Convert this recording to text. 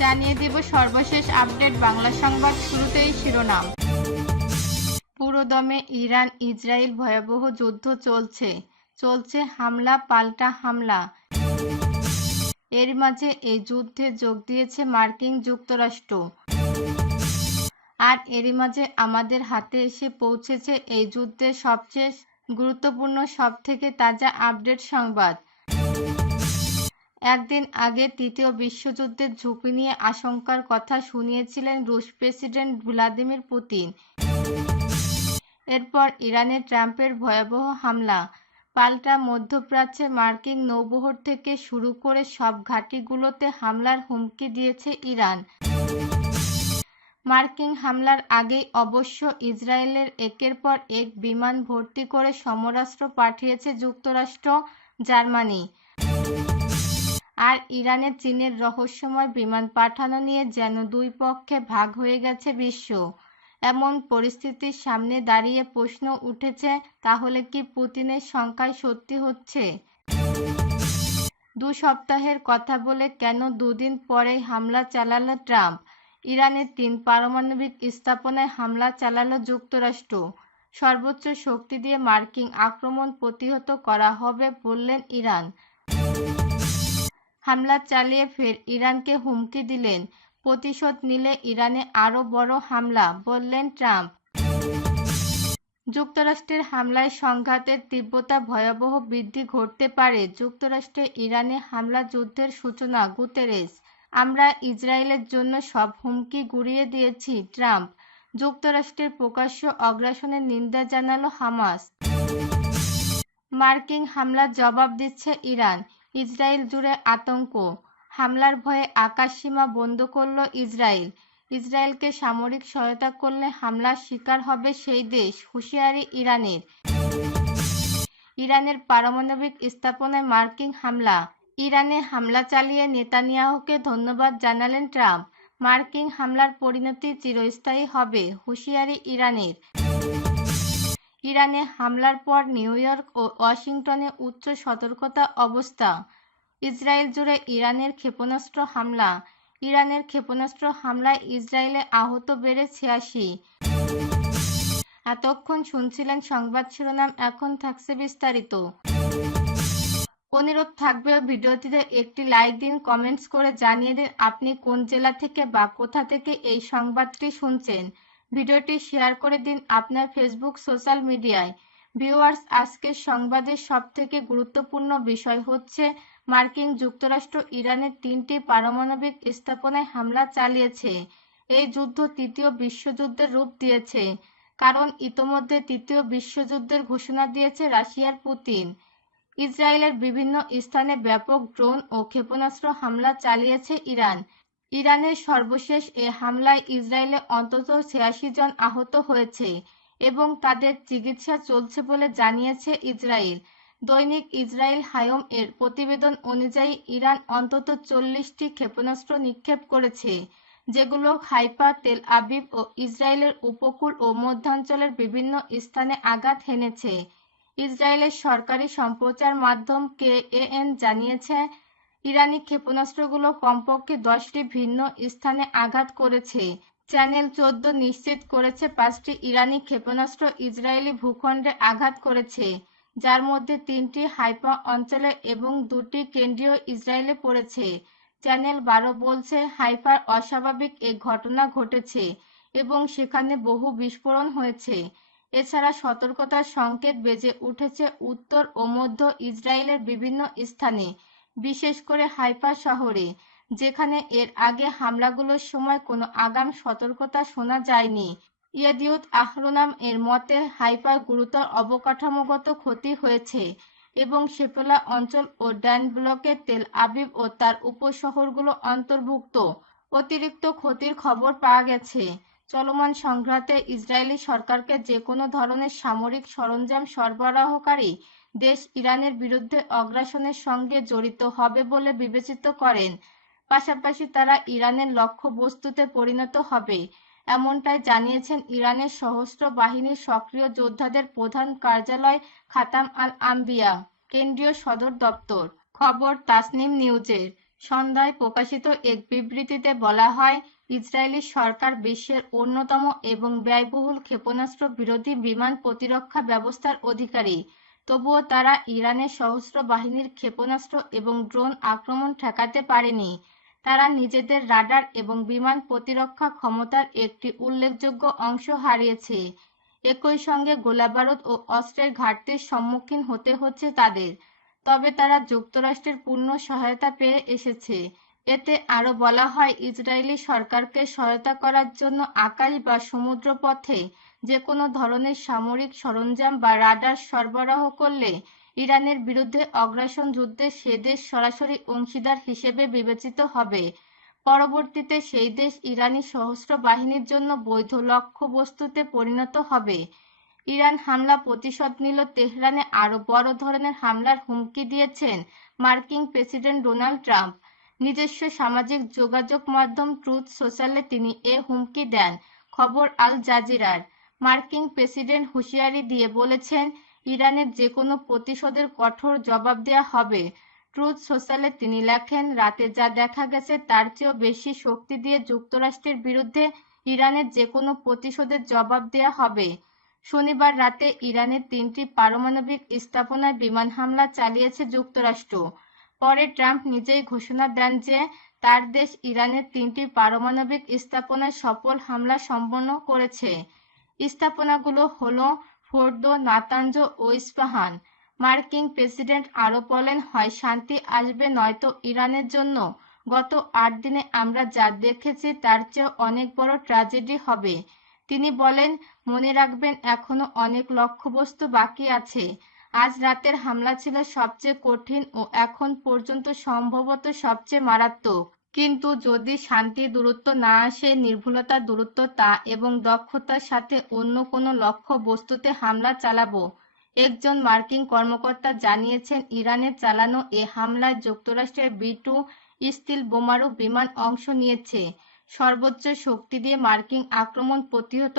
জানিয়ে দেব সর্বশেষ আপডেট বাংলা সংবাদ। শুরুতেই শিরোনাম। পুরোদমে ইরান ইসরায়েল ভয়াবহ যুদ্ধ চলছে হামলা পাল্টা হামলা। এর মাঝে এই যুদ্ধে যোগ দিয়েছে মার্কিন যুক্তরাষ্ট্র। আর এরই মাঝে আমাদের হাতে এসে পৌঁছেছে এই যুদ্ধের সবচেয়ে গুরুত্বপূর্ণ সবথেকে তাজা আপডেট সংবাদ। একদিন আগে তৃতীয় বিশ্বযুদ্ধের ঝুঁকি নিয়ে আশঙ্কার কথা শুনিয়েছিলেন রুশ প্রেসিডেন্ট ভ্লাদিমির পুতিন। এরপর ইরানে ট্রাম্পের ভয়াবহ হামলা পাল্টা মধ্যপ্রাচ্যে মার্কিন নৌবহর থেকে শুরু করে সব ঘাঁটিগুলোতে হামলার হুমকি দিয়েছে ইরান। মার্কিন হামলার আগেই অবশ্য ইসরায়েলের একের পর এক বিমান ভর্তি করে সমরাস্ত্র পাঠিয়েছে যুক্তরাষ্ট্র, জার্মানি। আর ইরানে চীনের রহস্যময় বিমান পাঠানো নিয়ে যেন দুই পক্ষে ভাগ হয়ে গেছে বিশ্ব। এমন পরিস্থিতির সামনে দাঁড়িয়ে প্রশ্ন উঠেছে, তাহলে কি পুতিনের শঙ্কায় সত্যি হচ্ছে? 2 সপ্তাহের কথা বলে কেন দুদিন পরেই হামলা চালালো ট্রাম্প? ইরানের 3 পারমাণবিক স্থাপনায় হামলা চালালো যুক্তরাষ্ট্র। সর্বোচ্চ শক্তি দিয়ে মার্কিন আক্রমণ প্রতিহত করা হবে বললেন ইরান। হামলা চালিয়ে ফের ইরানকে হুমকি দিলেন, প্রতিশোধ নিলে ইরানে আরও বড় হামলা, বললেন ট্রাম্প। যুক্তরাষ্ট্রের হামলায় সংঘাতের তীব্রতা ভয়াবহ বৃদ্ধি ঘটতে পারে। যুক্তরাষ্ট্রে ইরানে হামলা যুদ্ধের সূচনা গুতেরেস। আমরা ইসরায়েলের জন্য সব হুমকি গুঁড়িয়ে দিয়েছি, ট্রাম্প। যুক্তরাষ্ট্রের প্রকাশ্য আগ্রাসনের নিন্দা জানালো হামাস। মার্কিন হামলার জবাব দিচ্ছে ইরান। ইসরায়েল জুড়ে আতঙ্ক। হামলার ভয়ে আকাশসীমা বন্ধ করল ইসরায়েল। ইসরায়েলকে সামরিক সহায়তা করলে হামলার শিকার হবে সেই দেশ, হুঁশিয়ারি ইরানের। ইরানের পারমাণবিক স্থাপনায় মার্কিন হামলা। ইরানে হামলা চালিয়ে নেতানিয়াহুকে ধন্যবাদ জানালেন ট্রাম্প। মার্কিন হামলার পরিণতি চিরস্থায়ী হবে, হুঁশিয়ারি ইরানের। ইরানে হামলার পর নিউ ইয়র্ক ও ওয়াশিংটনে উচ্চ সতর্কতা অবস্থা। ইসরায়েল জুড়ে ইরানের ক্ষেপণাস্ত্র হামলা। ইরানের ক্ষেপণাস্ত্র হামলায় ইসরায়েলে আহত বেড়ে 86। এতক্ষণ শুনছিলেন সংবাদ শিরোনাম, এখন থাকছে বিস্তারিত। অনুরোধ থাকবে ভিডিওটিতে একটি লাইক দিন, কমেন্টস করে জানিয়ে দিন আপনি কোন জেলা থেকে বা কোথা থেকে এই সংবাদটি শুনছেন। ভিডিওটি শেয়ার করে দিন আপনার ফেসবুক সোশ্যাল মিডিয়ায়। ভিউয়ার্স, আজকের সংবাদের সবথেকে গুরুত্বপূর্ণ বিষয় হচ্ছে মার্কিন যুক্তরাষ্ট্র ইরানের 3টি পারমাণবিক স্থাপনায় হামলা চালিয়েছে। এই যুদ্ধ তৃতীয় বিশ্বযুদ্ধের রূপ দিয়েছে, কারণ ইতোমধ্যে তৃতীয় বিশ্বযুদ্ধের ঘোষণা দিয়েছে রাশিয়ার পুতিন। ইসরায়েলের বিভিন্ন স্থানে ব্যাপক ড্রোন ও ক্ষেপণাস্ত্র হামলা চালিয়েছে ইরান। ইরানের সর্বশেষ এ হামলায় ইসরায়েলে অন্তত 86 জন আহত হয়েছে এবং তাদের চিকিৎসা চলছে বলে জানিয়েছে ইসরায়েল। দৈনিক ইসরায়েল হায়ম এর প্রতিবেদন অনুযায়ী ইরান অন্তত 40টি ক্ষেপণাস্ত্র নিক্ষেপ করেছে, যেগুলো হাইফা, তেল আবিব ও ইসরায়েলের উপকূল ও মধ্যাঞ্চলের বিভিন্ন স্থানে আঘাত হেনেছে। ইসরায়েলের সরকারি সম্প্রচার মাধ্যম কেএন জানিয়েছে, ইরানি ক্ষেপণাস্ত্রগুলো কমপক্ষে 10টি ভিন্ন স্থানে আঘাত করেছে। চ্যানেল 14 নিশ্চিত করেছে 5টি ইরানি ক্ষেপণাস্ত্র ইসরায়েলি ভূখণ্ডে আঘাত করেছে, যার মধ্যে 3টি হাইফা অঞ্চলে এবং 2টি কেন্দ্রীয় ইসরায়েলে পড়েছে। চ্যানেল 12 বলছে, হাইফার অস্বাভাবিক এক ঘটনা ঘটেছে এবং সেখানে বহু বিস্ফোরণ হয়েছে। এছাড়া সতর্কতার সংকেত বেজে উঠেছে উত্তর ও মধ্য ইসরায়েলের বিভিন্ন স্থানে, বিশেষ করে হাইফা শহরে, যেখানে এর আগে হামলাগুলোর সময় কোনো আগাম সতর্কতা শোনা যায়নি। ইয়েদিউত আহরোনাম এর মতে, হাইফার গুরুতর অবকাঠামোগত ক্ষতি হয়েছে এবং শেপেলা অঞ্চল ও ড্যান ব্লকের তেল আবিব ও তার উপশহরগুলো অন্তর্ভুক্ত। অতিরিক্ত ক্ষতির খবর পাওয়া গেছে। চলমান সংঘাতে ইসরায়েলি সরকারকে যে কোনো ধরনের সামরিক সরঞ্জাম সরবরাহকারী দেশ ইরানের বিরুদ্ধে অগ্রাসনের সঙ্গে জড়িত হবে বলে বিবেচিত করেন। পাশাপাশি তারা ইরানের লক্ষ্যবস্তুতে পরিণত হবে, এমনটাই জানিয়েছেন ইরানের সশস্ত্র বাহিনীর সক্রিয় যোদ্ধাদের প্রধান কার্যালয় খাতাম আল আম্বিয়া কেন্দ্রীয় সদর দপ্তর। খবর তাসনিম নিউজের। সন্ধ্যায় প্রকাশিত এক বিবৃতিতে বলা হয়, ইসরায়েলি সরকার বিশ্বের অন্যতম এবং ব্যয়বহুল ক্ষেপণাস্ত্র বিরোধী বিমান প্রতিরক্ষা ব্যবস্থার অধিকারী। তবুও তারা ইরানের সশস্ত্র বাহিনীর ক্ষেপণাস্ত্র এবং ড্রোন আক্রমণ ঠেকাতে পারেনি। তারা নিজেদের রাডার এবং বিমান প্রতিরক্ষা ক্ষমতার একটি উল্লেখযোগ্য অংশ হারিয়েছে। একই সঙ্গে গোলাবারুদ ও অস্ত্রের ঘাটতির সম্মুখীন হতে হচ্ছে তাদের। তবে তারা যুক্তরাষ্ট্রের পূর্ণ সহায়তা পেয়ে এসেছে। এতে আরও বলা হয়, ইসরায়েলি সরকারকে সহায়তা করার জন্য আকাশ বা সমুদ্রপথে যে কোনো ধরনের সামরিক সরঞ্জাম বা রাডার সরবরাহ করলে ইরানের বিরুদ্ধে অগ্রাসন যুদ্ধে সে দেশ সরাসরি অংশীদার হিসেবে বিবেচিত হবে। পরবর্তীতে সেই দেশ ইরানি সশস্ত্র বাহিনীর জন্য বৈধ লক্ষ্যবস্তুতে পরিণত হবে। ইরান হামলা প্রতিশোধ নিল। তেহরানে আরও বড় ধরনের হামলার হুমকি দিয়েছেন মার্কিন প্রেসিডেন্ট ডোনাল্ড ট্রাম্প। নিজস্ব সামাজিক যোগাযোগ মাধ্যম ট্রুথ সোশ্যালে তিনি এ হুমকি দেন। খবর আল জাজিরার। মার্কিন প্রেসিডেন্ট হুঁশিয়ারি দিয়ে বলেছেন, ইরানের যে কোনো প্রতিশোধের কঠোর জবাব দেওয়া হবে। ট্রুথ সোশ্যালে তিনি লেখেন, রাতে যা দেখা গেছে তার চেয়েও বেশি শক্তি দিয়ে যুক্তরাষ্ট্রের বিরুদ্ধে ইরানের যে কোনো প্রতিশোধের জবাব দেওয়া হবে। শনিবার রাতে ইরানের 3টি পারমাণবিক স্থাপনায় বিমান হামলা চালিয়েছে যুক্তরাষ্ট্র। পরে ট্রাম্প নিজেই ঘোষণা দেন যে তার দেশ ইরানের 3টি পারমাণবিক স্থাপনায় সফল হামলা সম্পন্ন করেছে। স্থাপনাগুলো হলো ফোর্দো, নাতানজ ও ইস্পাহান। মার্কিন প্রেসিডেন্ট আরও বলেন, হয় শান্তি আসবে নয়তো ইরানের জন্য গত 8 দিনে আমরা যা দেখেছি তার চেয়েও অনেক বড় ট্র্যাজেডি হবে। তিনি বলেন, মনে রাখবেন এখনো অনেক লক্ষ্যবস্তু বাকি আছে। আজ রাতের হামলা ছিল সবচেয়ে কঠিন ও এখন পর্যন্ত সম্ভবত সবচেয়ে মারাত্মক। কিন্তু যদি শান্তি দূরত্ব না আসে, নির্ভুলতার দূরত্বতা এবং দক্ষতার সাথে অন্য কোনো লক্ষ্য বস্তুতে হামলা চালাবো। একজন মার্কিন কর্মকর্তা জানিয়েছেন, ইরানের চালানো এ হামলায় যুক্তরাষ্ট্রের B-2 স্টিল বোমারু বিমান অংশ নিয়েছে। সর্বোচ্চ শক্তি দিয়ে মার্কিন আক্রমণ প্রতিহত